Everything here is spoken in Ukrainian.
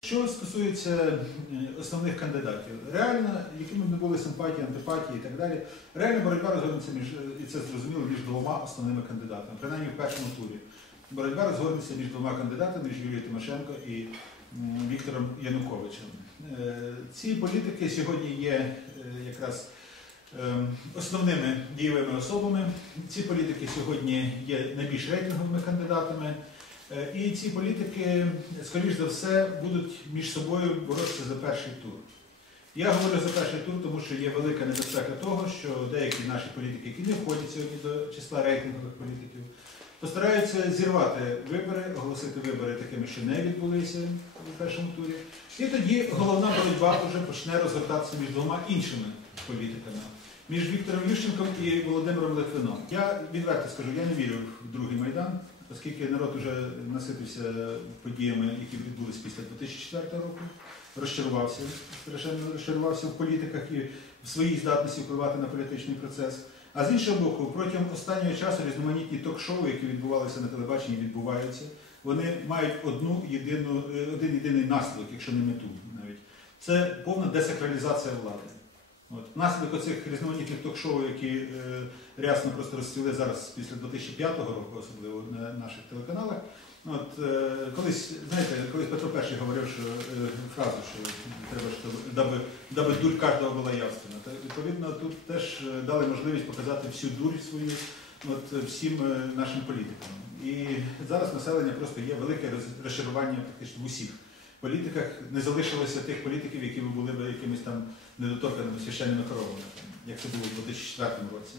Що стосується е, основних кандидатів, реально, якими б не були симпатії, антипатії і так далі, реально боротьба розгорнеться між, і це зрозуміло, між двома основними кандидатами, принаймні в першому турі. Боротьба розгорнеться між двома кандидатами, між Юлією Тимошенко і Віктором Януковичем. Е, Ці політики сьогодні є е, якраз е, основними дієвими особами. Ці політики сьогодні є найбільш рейтинговими кандидатами. Е, І ці політики, скоріш за все, будуть між собою боротися за перший тур. Я говорю за перший тур, тому що є велика небезпека того, що деякі наші політики, які не входять сьогодні до числа рейтингових політиків, постараються зірвати вибори, оголосити вибори такими, що не відбулися у першому турі. І тоді головна боротьба вже почне розгортатися між двома іншими політиками. Між Віктором Ющенком і Володимиром Литвином. Я відверто скажу, я не вірю в другий майдан, оскільки народ вже наситився подіями, які відбулися після 2004 року, розчарувався, страшенно розчарувався в політиках і в своїй здатності впливати на політичний процес. А з іншого боку, протягом останнього часу різноманітні ток-шоу, які відбувалися на телебаченні, відбуваються. Вони мають одну єдину, е, один єдиний наслідок, якщо не мету навіть. Це повна десакралізація влади. От. Наслідок оцих різноманітних ток-шоу, які е, рясно просто розцвіли зараз після 2005 року, особливо на наших телеканалах. От, е, колись, знаєте, колись Петро І говорив що, е, фразу, що треба, щоб даби, даби дурь кожного була явственна. Та, відповідно, тут теж е, дали можливість показати всю дурь свою от, всім е, нашим політикам. І зараз населення просто є велике розчарування практично в усіх політиках. Не залишилося тих політиків, які були б якимись там недоторканими священними коровами, як це було в 2004 році.